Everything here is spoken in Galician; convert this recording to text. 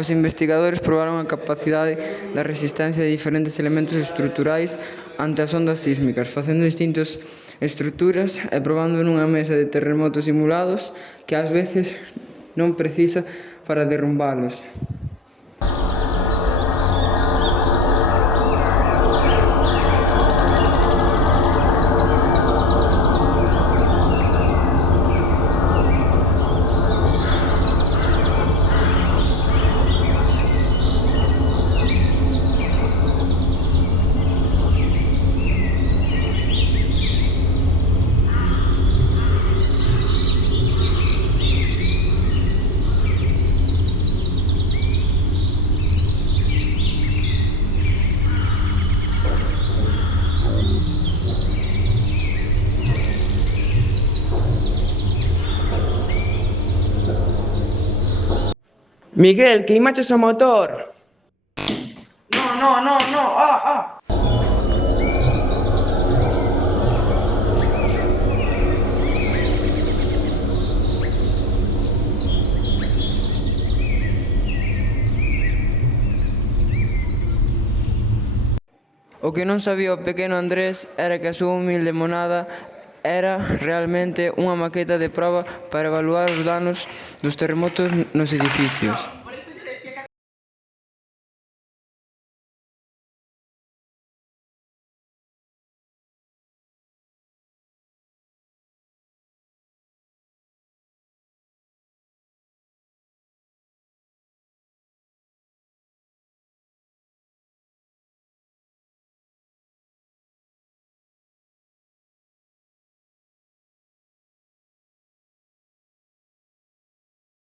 os investigadores probaron a capacidade da resistencia de diferentes elementos estruturais ante as ondas sísmicas, facendo distintas estruturas e probando nunha mesa de terremotos simulados que ás veces non precisa para derrumbalos. Miguel, queimaches o motor. No. O que non sabía o pequeno Andrés era que a súa humilde monada era realmente unha maqueta de proba para evaluar os danos dos terremotos nos edificios.